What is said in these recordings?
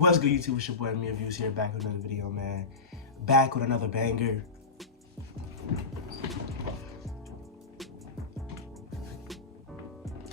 What's good, YouTube? It's your boy AmirViews here, back with another video, man. Back with another banger.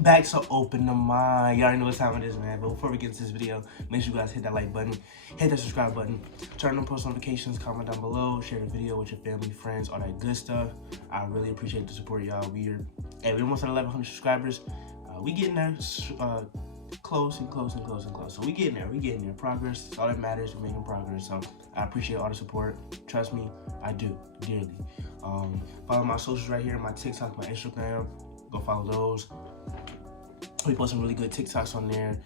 Back to open the mind. You already know what time it is, man. But before we get into this video, make sure you guys hit that like button, hit that subscribe button, turn on post notifications, comment down below, share the video with your family, friends, all that good stuff. I really appreciate the support, y'all. We're almost at 1,100 subscribers. We getting there. Close and close and close and close. So we getting there. Progress, all that matters. We're making progress. So I appreciate all the support. Trust me, I do dearly. Follow my socials right here, my TikTok, my Instagram. Go follow those. We post some really good TikToks on there.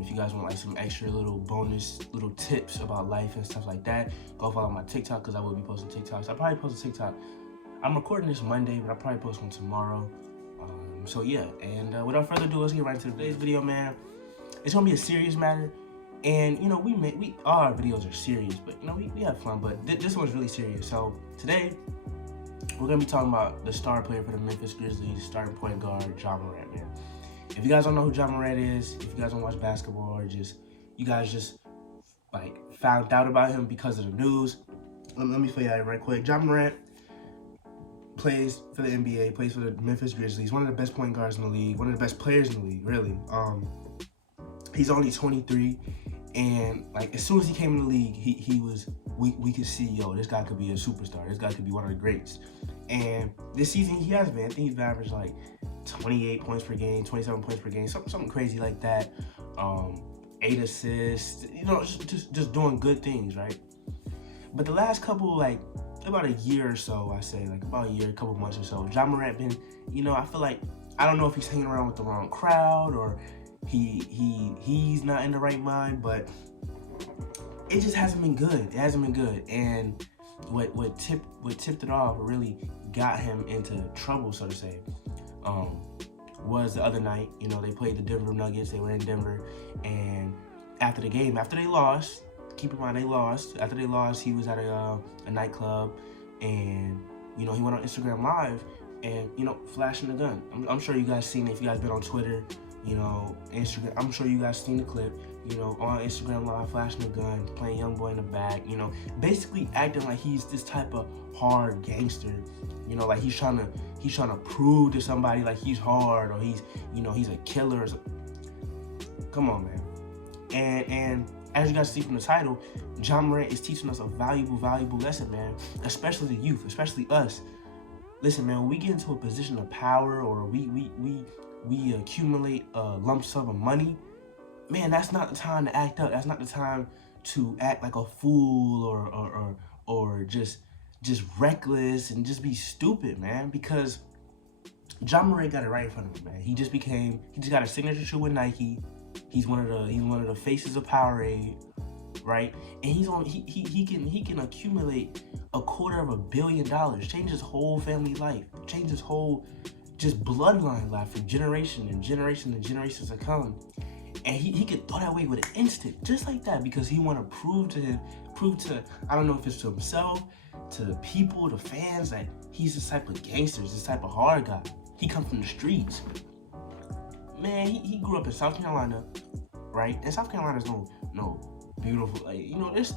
If you guys want like some extra little bonus little tips about life and stuff like that, go follow my TikTok because I will be posting TikToks. I'll probably post a TikTok. I'm recording this Monday, but I'll probably post one tomorrow. So yeah, and without further ado, let's get right into today's video, man. It's gonna be a serious matter, and you know all our videos are serious, but you know we have fun. But this one's really serious. So today we're gonna be talking about the star player for the Memphis Grizzlies, starting point guard MORANT, man. If you guys don't know who MORANT is, if you guys don't watch basketball, or you guys just like found out about him because of the news, let me fill you out right quick. MORANT plays for the NBA, plays for the Memphis Grizzlies, one of the best point guards in the league, one of the best players in the league, really. He's only 23, and like as soon as he came in the league, we could see, yo, this guy could be a superstar. This guy could be one of the greats. And this season he has been. I think he's averaged like 28 points per game, 27 points per game, something crazy like that. 8 assists, you know, just doing good things, right? But the last couple, like about a year or so, I say, like about a year, a couple months or so, MORANT been, you know, I feel like, I don't know if he's hanging around with the wrong crowd or he's not in the right mind, but it just hasn't been good. It hasn't been good. And what tipped it off, really got him into trouble, so to say, was the other night. You know, they played the Denver Nuggets. They were in Denver, and after the game, after they lost, keep in mind they lost. After they lost, he was at a nightclub, and you know he went on Instagram Live, and you know flashing the gun. I'm sure you guys seen it if you guys been on Twitter, you know Instagram. I'm sure you guys seen the clip. You know, on Instagram Live, flashing the gun, playing young boy in the back. You know, basically acting like he's this type of hard gangster. You know, like he's trying to prove to somebody like he's hard, or he's a killer. Or something. Come on, man. And as you guys see from the title, MORANT is teaching us a valuable lesson, man. Especially the youth, especially us. Listen, man, when we get into a position of power, or we accumulate a lump sum of money, man, that's not the time to act up. That's not the time to act like a fool or just reckless and just be stupid, man. Because MORANT got it right in front of him, man. He just got a signature shoe with Nike. He's one of the faces of Powerade, right? And he can accumulate $250 million, change his whole family life, change his whole just bloodline life from generation and generation and generations to come. And he could throw that away with an instant, just like that, because he want to prove to I don't know if it's to himself, to the people, the fans, that he's this type of gangster, this type of hard guy. He come from the streets. Man, he grew up in South Carolina, right? And South Carolina's no beautiful, like, you know, there's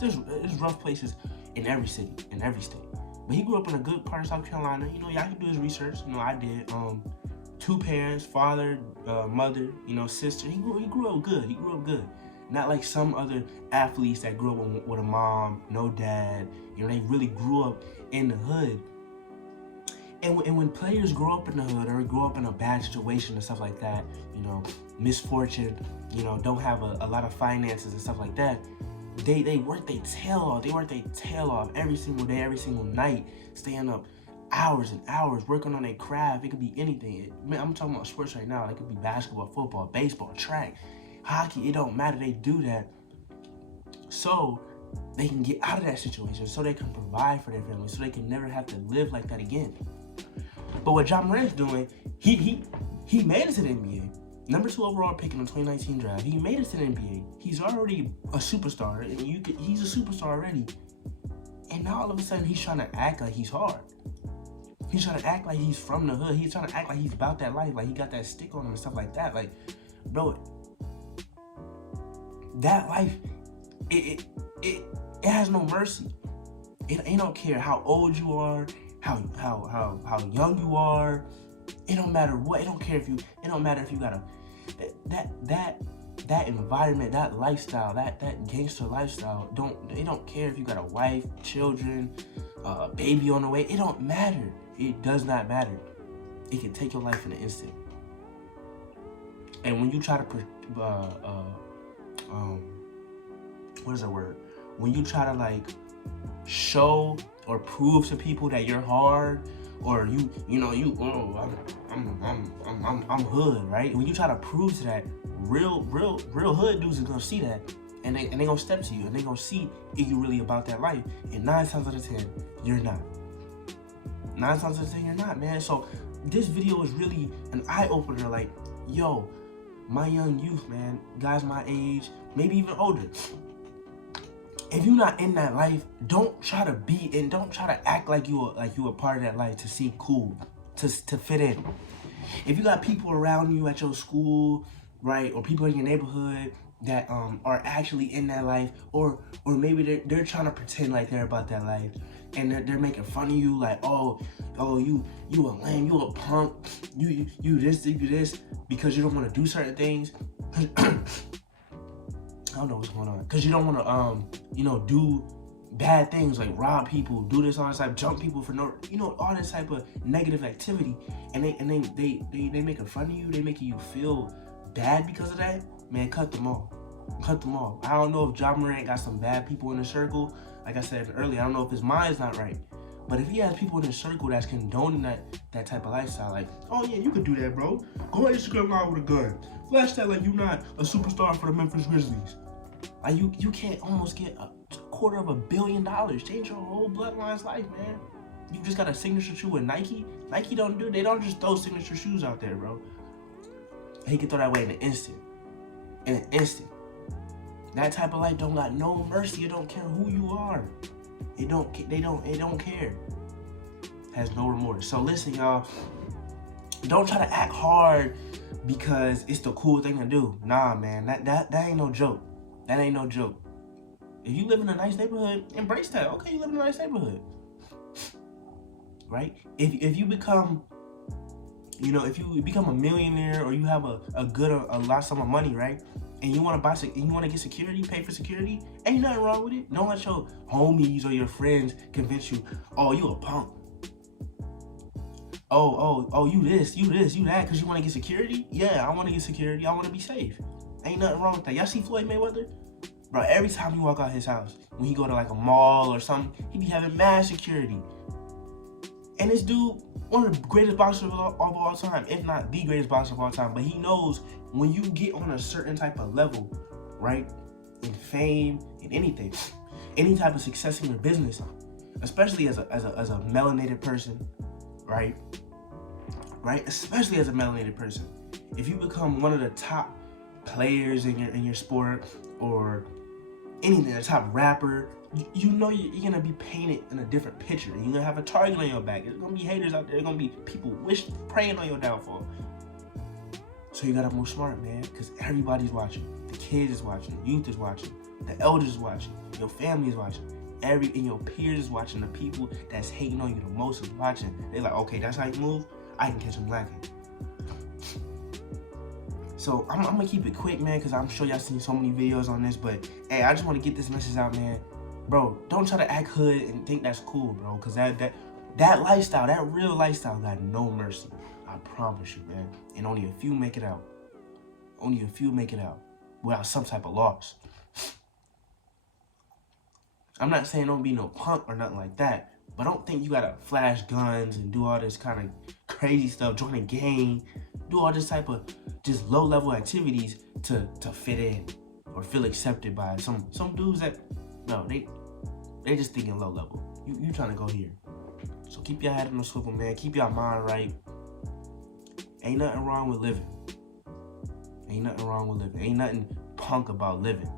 rough places in every city, in every state. But he grew up in a good part of South Carolina. You know, y'all can do his research. You know, I did. 2 parents, father, mother, you know, sister. He grew up good. He grew up good. Not like some other athletes that grew up with a mom, no dad. You know, they really grew up in the hood. And when players grow up in the hood, or grow up in a bad situation and stuff like that, you know, misfortune, you know, don't have a lot of finances and stuff like that, they work their tail off. They work their tail off every single day, every single night, staying up hours and hours, working on their craft. It could be anything. I'm talking about sports right now. It could be basketball, football, baseball, track, hockey. It don't matter. They do that so they can get out of that situation, so they can provide for their family, so they can never have to live like that again. But what MORANT's doing, he made it to the NBA. Number 2 overall pick in the 2019 draft. He made it to the NBA. He's already a superstar. And he's a superstar already. And now all of a sudden he's trying to act like he's hard. He's trying to act like he's from the hood. He's trying to act like he's about that life, like he got that stick on him and stuff like that. Like, bro, that life it has no mercy. It don't care how old you are, how young you are. It don't matter what. It don't care if you. It don't matter if you got that environment, that lifestyle, that gangster lifestyle. It don't care if you got a wife, children, a baby on the way. It don't matter. It does not matter. It can take your life in an instant. And when you try to what is that word? When you try to like show or prove to people that you're hard, or I'm hood, right? When you try to prove to that, real hood dudes is gonna see that, and they gonna step to you, and they gonna see if you really about that life. And 9 times out of 10, you're not. 9 times out of 10, you're not, man. So this video is really an eye opener. Like, yo, my young youth, man, guys my age, maybe even older. If you're not in that life, don't try to be in. Don't try to act like you a part of that life to seem cool, to fit in. If you got people around you at your school, right, or people in your neighborhood that are actually in that life, or maybe they're trying to pretend like they're about that life, and they're making fun of you, like, oh, you a lame, you a punk, you this, because you don't want to do certain things. I don't know what's going on. Because you don't want to, do bad things like rob people, do this, all this type, jump people for no, all this type of negative activity. And they making fun of you. They making you feel bad because of that. Man, cut them off. Cut them off. I don't know if MORANT got some bad people in the circle. Like I said earlier, I don't know if his mind's not right. But if he has people in his circle that's condoning that type of lifestyle, like, oh yeah, you could do that, bro. Go on Instagram Live with a gun. Flash that like you not a superstar for the Memphis Grizzlies. Like you can't almost get $250 million. Change your whole bloodline's life, man. You just got a signature shoe with Nike. Nike they don't just throw signature shoes out there, bro. He can throw that away in an instant. In an instant. That type of life don't got no mercy. It don't care who you are. It don't care. Has no remorse. So listen, y'all. Don't try to act hard because it's the cool thing to do. Nah, man. That ain't no joke. That ain't no joke. If you live in a nice neighborhood, embrace that. Okay, you live in a nice neighborhood. Right? If you become, if you become a millionaire, or you have a lot sum of money, right? And you want to get security, pay for security, ain't nothing wrong with it. Don't let your homies or your friends convince you, oh, you a punk. Oh, you this, you that, because you want to get security? Yeah, I want to get security. I want to be safe. Ain't nothing wrong with that. Y'all see Floyd Mayweather? Bro, every time he walk out his house, when he go to like a mall or something, he be having mad security. And this dude, one of the greatest boxers of all time, if not the greatest boxer of all time, but he knows when you get on a certain type of level, right, in fame, in anything, any type of success in your business, especially as a melanated person, right, especially as a melanated person, if you become one of the top players in your sport, or anything, a top rapper, you're gonna be painted in a different picture. You're gonna have a target on your back. There's gonna be haters out there. There's gonna be people praying on your downfall. So you gotta move smart, man, because everybody's watching. The kids is watching. The youth is watching. The elders is watching. Your family is watching. And your peers is watching. The people that's hating on you the most is watching. They're like, okay, that's how you move. I can catch him lacking. So I'm gonna keep it quick, man, because I'm sure y'all seen so many videos on this. But hey, I just want to get this message out, man. Bro, don't try to act hood and think that's cool, bro, because that lifestyle, that real lifestyle, got no mercy. I promise you, man. And only a few make it out. Only a few make it out without some type of loss. I'm not saying don't be no punk or nothing like that, but don't think you gotta flash guns and do all this kind of crazy stuff, join a gang, do all this type of just low-level activities to fit in or feel accepted by some dudes that, no, they just thinking low level. You trying to go here. So keep your head on the swivel, man. Keep your mind right. Ain't nothing wrong with living. Ain't nothing wrong with living. Ain't nothing punk about living.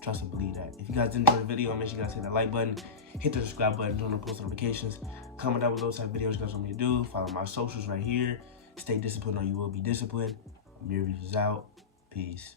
Trust and believe that. If you guys did enjoy the video, make sure you guys hit that like button, hit the subscribe button, turn on post notifications, comment down below what type of videos you guys want me to do. Follow my socials right here. Stay disciplined or you will be disciplined. AmirViews is out. Peace.